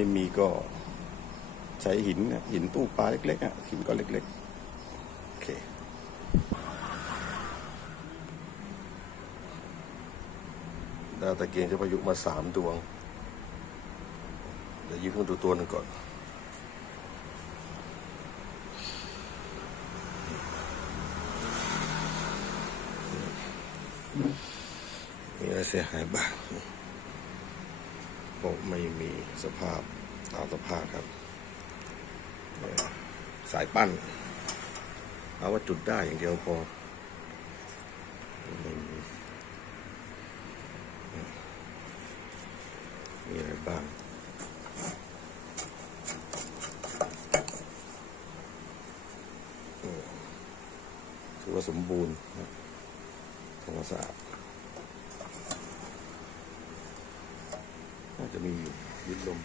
ไม่มีก็ใช้หินนะหินตู้ปลาเล็กๆหินก็เล็กๆโอเคดาวตะเกียงจะพายุมาสามดวง เดี๋ยวยิ้มมาดูตัวหนึงก่อน มีอะไรเสียหายบ้าง โอ้ไม่มีสภาพตามสภาพครับ สายปั้น เอาว่าจุดได้อย่างเดียวพอมีมีอะไรบ้างถือว่าสมบูรณ์นะทำความสะอาด น่าจะมีอยู่ยึดลม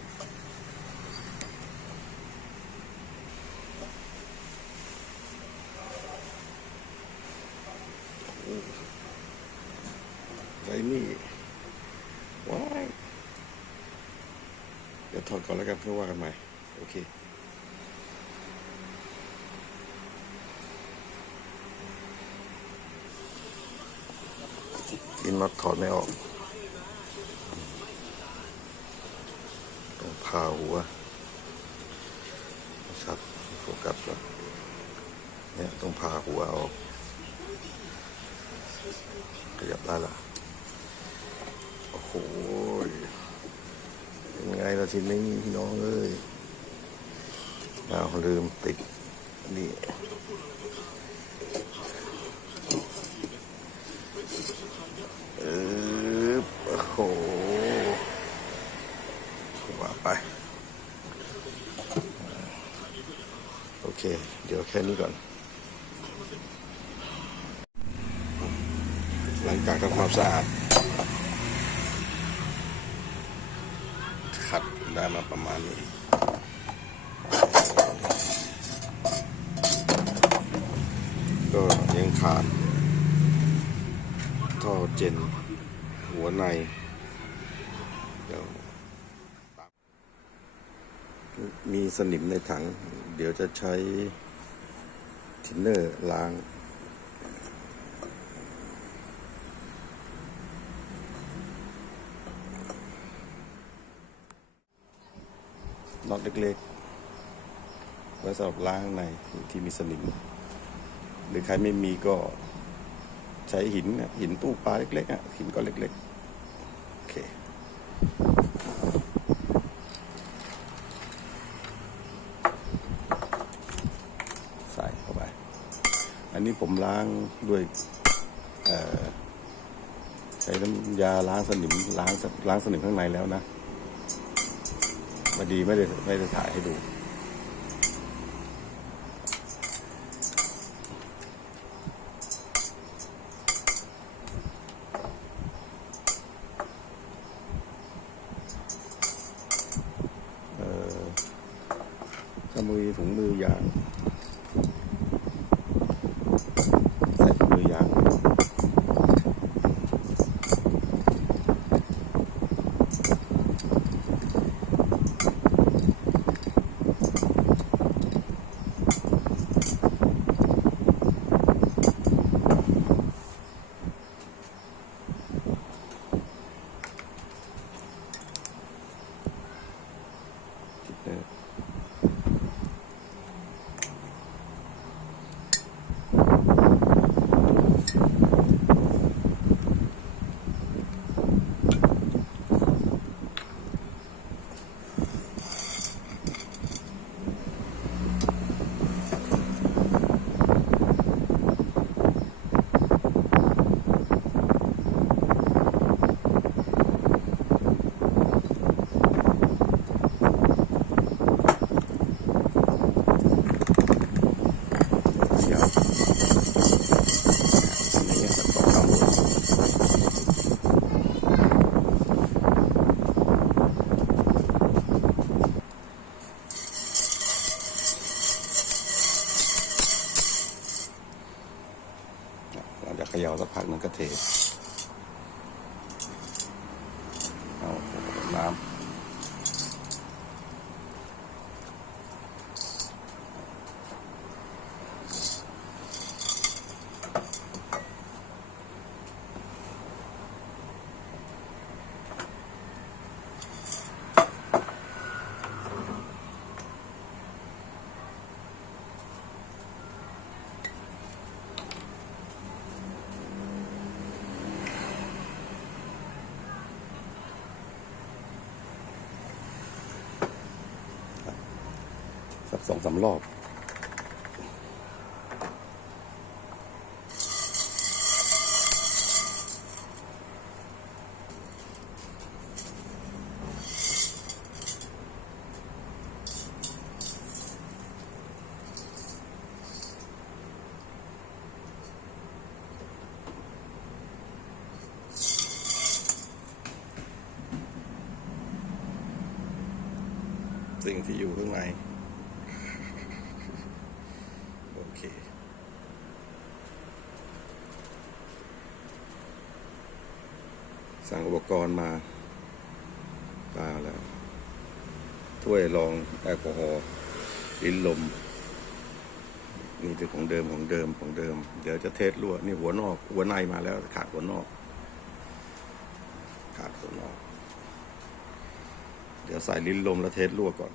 ไรนี่ว้ายเดี๋ยวถอดก่อนแล้วกันเพื่อว่ากันใหม่ โอเคอินน็อตถอดไม่ออก พาหัวชัดโฟกัสแล้วเนี่ยต้องพาหัวเอาขยับได้ละโอ้โหเป็นไงล่ะทีนี้พี่น้องเอ้ยอ้าลืมติดนี่ เออโอ้โห ว่าไป โอเค เดี๋ยว แค่นี้ก่อน หลังจากทำความสะอาด ขัดได้มาประมาณนี้ก็ยังขาดท่อเจน หัวในเดี๋ยวมีสนิมในถัง เดี๋ยวจะใช้ ทินเนอร์ล้างน็อตเล็กๆ ไว้สำหรับล้างในที่มีสนิม หรือใครไม่มีก็ใช้หินหินตู้ปลาเล็กๆหินก็เล็กๆ โอเค ใส่เข้าไป อันนี้ผมล้างด้วยใช้น้ำยาล้างสนิมล้างล้างสนิมข้างในแล้วนะมาดีไม่ได้ไม่ได้ถ่ายให้ดูเอ่อถ้ามือถุงมือยาง ใส่ถุงมือยาง เออเดี๋ยวอันนี้มันต้องเข้าหมดหลังจากเขย่าสักพักหนึ่งก็เท เอาน้ำ สองสามรอบสิ่งที่อยู่ข้างใน โอเค สั่งอุปกรณ์มาตาแล้ว ถ้วยรองแอลกอฮอล์ลิ้นลม นี่คือของเดิมของเดิมของเดิม เดี๋ยวจะเทสรั่วนี่หัวนอก หัวในมาแล้วขาดหัวนอก ขาดหัวนอก เดี๋ยวใส่ลิ้นลมแล้วเทสรั่วก่อน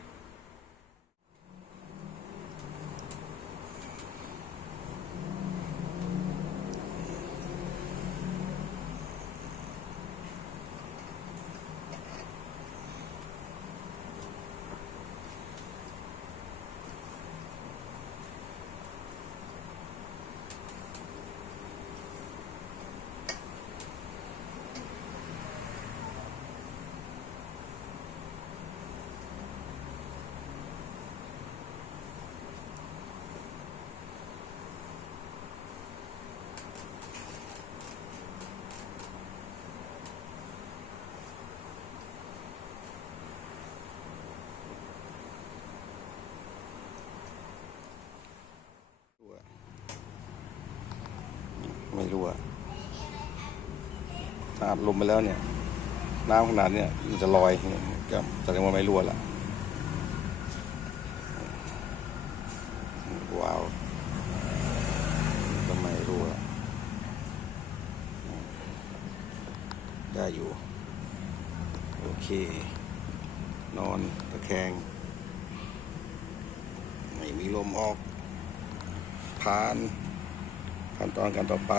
รั่วถ้าอัดลมไปแล้วเนี่ย น้ำขนาดเนี้ยมันจะลอยก็แสดงว่าไม่รั่วละว้าวก็ไมรั่วได้อยู่ โอเค นอนตะแคง ไม่มีลมออกผ่าน ขั้นตอนการต่อไป